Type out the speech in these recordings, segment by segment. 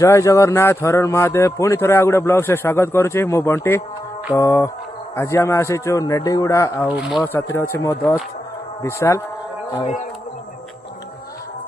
जय जगन्नाथ हर महादेव पुणी थे आ गोटे ब्लॉग से स्वागत करुच्ची मु बंटी। तो आज आम आसीचु नेडीगुड़ा आउ मो साथी अच्छे मो दोस्त विशाल।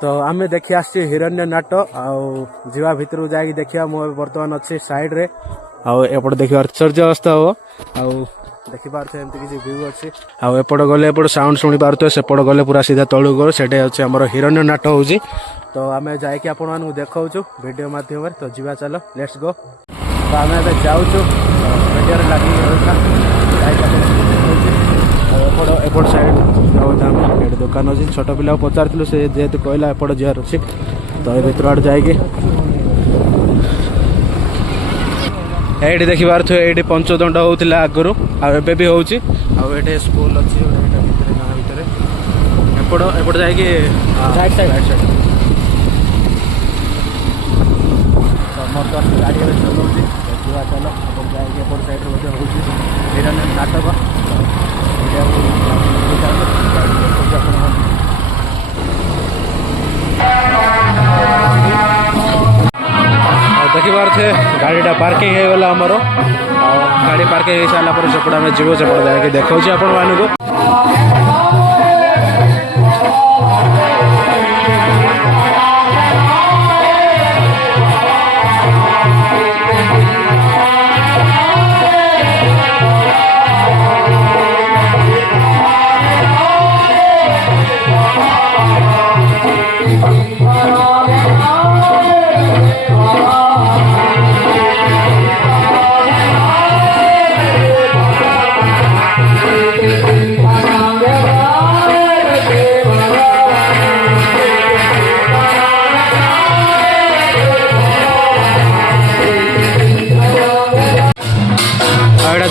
तो आम देखी आसी हिरण्य नाट आवा भितर जा देखा मु बर्तमान अच्छी साइड रे आउट देखिए सूर्य अस्त हम आउ देखी पारे एमती किसी व्यू अच्छी आउट गले एपट साउंड शुणी पारे सेपट गले पूरा सीधा तलू गो से आम हिरण्य नाट हो। तो आम जाकि आपण मानू देखाऊँ वीडियो माध्यम तो जीवा चलो लेट्स गो। तो आम ए जाऊँ वीडियो लगे एपट साइड दुकान अच्छी छोट पिला पचारूँ से जेहेतु कहला एपट जीवार अच्छी तो भर आड़ जाकि ये देखी पारे ये पंचदंड होता आगुरी आबे भी होची आए स्कूल अच्छी गाँ भितर एपट जाकि राइट साइड बर्तमान गाड़ी चलाऊँ जीवा चल एपट साइड हिरण्य नाटक देखी पारे गाड़ीटा पार्किंग हो गला आमर गाड़ी पार्किंग हो सारा सेपटे आम जीव सेपटे जाके देखा आपण मानक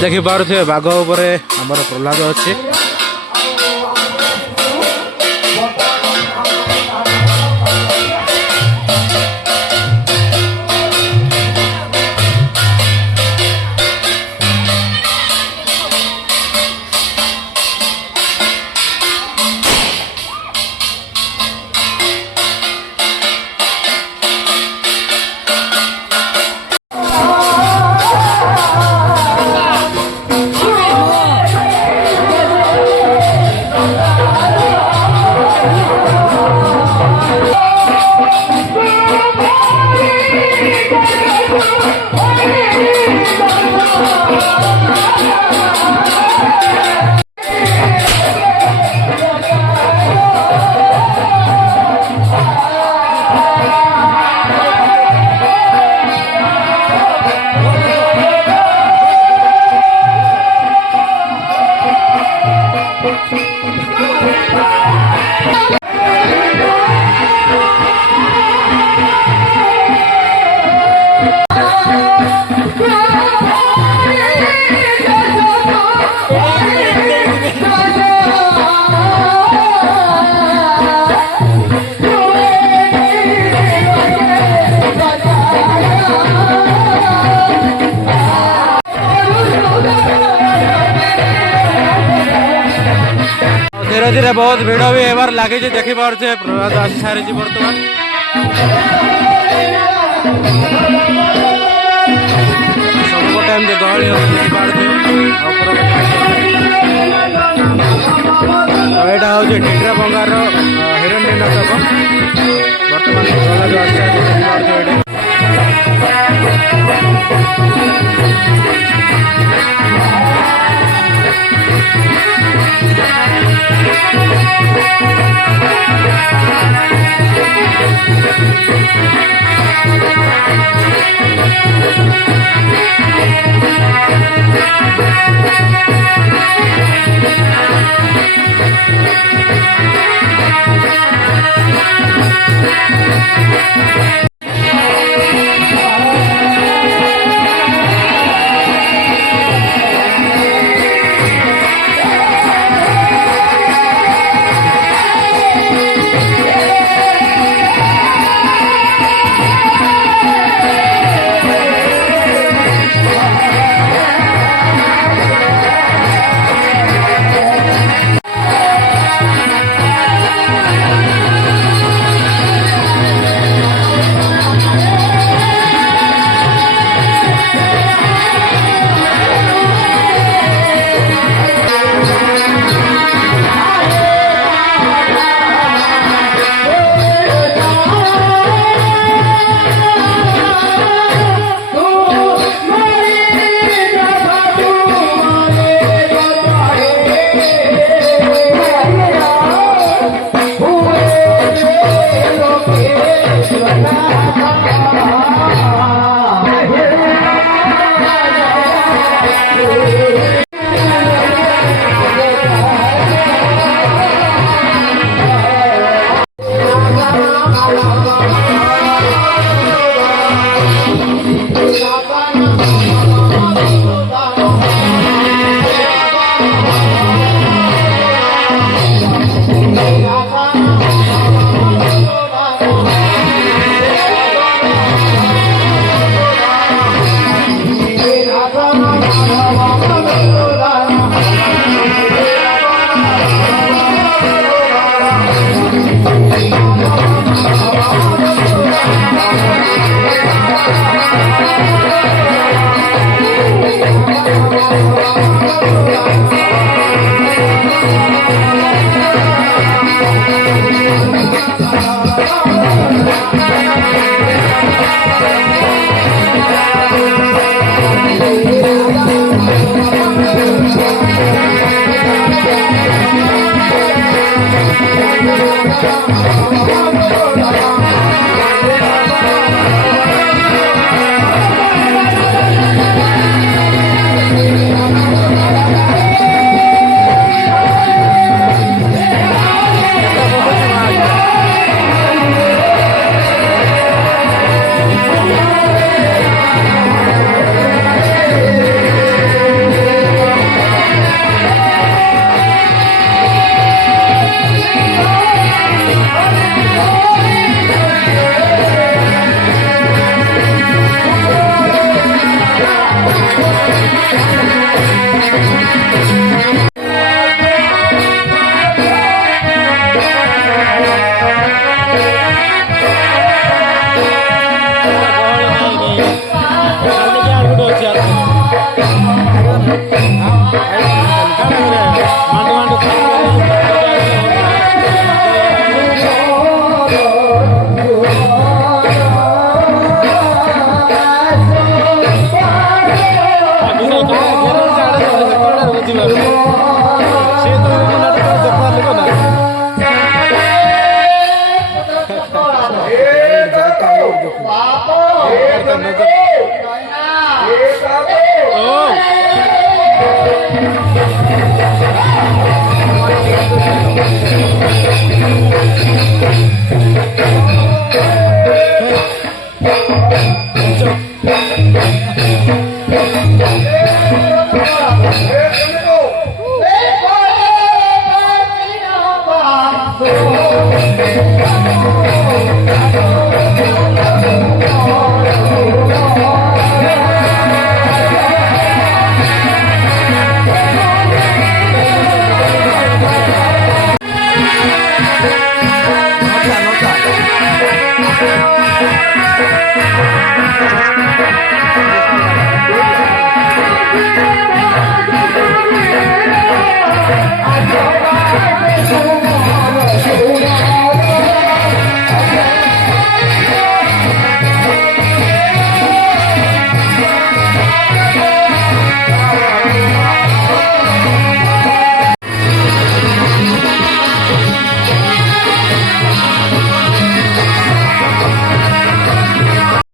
देखी पारे बाघ उपरे आमर प्रहलाद अच्छी धीरे धीरे बहुत भिड़ भी होबार लगे देखी पारे प्रभात आसी सारी बर्तमान सब टाइम गहली यहाँ हूँ टिट्रा बंगार हिरण्य नाटक बर्तमान प्रभात आसी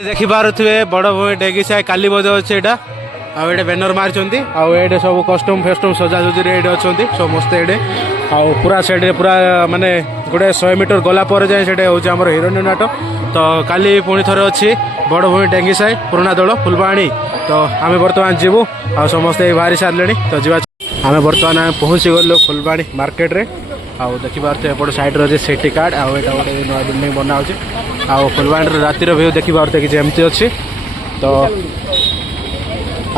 ଦେଖିପାରୁଥିବେ ବଡ଼ ଭୂମି ଡେଗି ସାହି କାଲି ବୋଧେ ଅଛି ଏଇଟା ଆଉ ଏଇଟା ବ୍ୟାନର ମାରିଛନ୍ତି ଆଉ ଏଇଟା ସବୁ କଷ୍ଟମ ଫେଷ୍ଟମ ସଜାସଜିରେ ଏଇଠି ଅଛନ୍ତି ସମସ୍ତେ ଏଇଠି ଆଉ ପୁରା ସେଇଠି ପୁରା ମାନେ ଗୋଟେ 100 ମିଟର ଗଲା ପରେ ଯାଏ ସେଇଟା ହେଉଛି ଆମର ହିରଣ୍ୟ ନାଟ ତ କାଲି ପୁଣି ଥରେ ଅଛି ବଡ଼ ଭୂମି ଡେଙ୍ଗି ସାହି ପୁରୁଣା ଦଳ ଫୁଲବାଣୀ ତ ଆମେ ବର୍ତ୍ତମାନ ଯିବୁ ଆଉ ସମସ୍ତେ ବାହାରି ସାରିଲେଣି ତ ଯିବା ଆମେ ବର୍ତ୍ତମାନ ପହଞ୍ଚି ଗଲୁ ଫୁଲବାଣୀ ମାର୍କେଟରେ ଆଉ ଦେଖିପାରୁଥିବେ ଏପଟେ ସାଇଡ଼ରେ ଅଛି ସିଟି କାର୍ଡ଼ ଆଉ ଏଇଟା ଗୋଟେ ନୂଆ ବିଲ୍ଡିଂ ବନା ହେଉଛି ଆଉ ଫୁଲବାଣୀର ରାତିର ଭିଉ ଦେଖିପାରୁଥିବେ କିଛି ଏମିତି ଅଛି ତ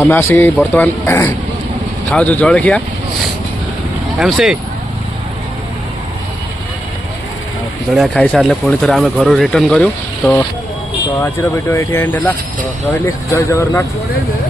ଆମେ ଆସିକି ବର୍ତ୍ତମାନ ଖାଉଛୁ ଜଳଖିଆ ଏମସି ଜଳଖିଆ ଖାଇସାରିଲେ ପୁଣି ଥରେ ଆମେ ଘରୁ ରିଟର୍ଣ୍ଣ କରିବୁ ତ ଆଜିର ଭିଡ଼ିଓ ଏଇଠି ଏଣ୍ଡ ହେଲା ତ ରହିଲି ଜୟ ଜଗନ୍ନାଥ।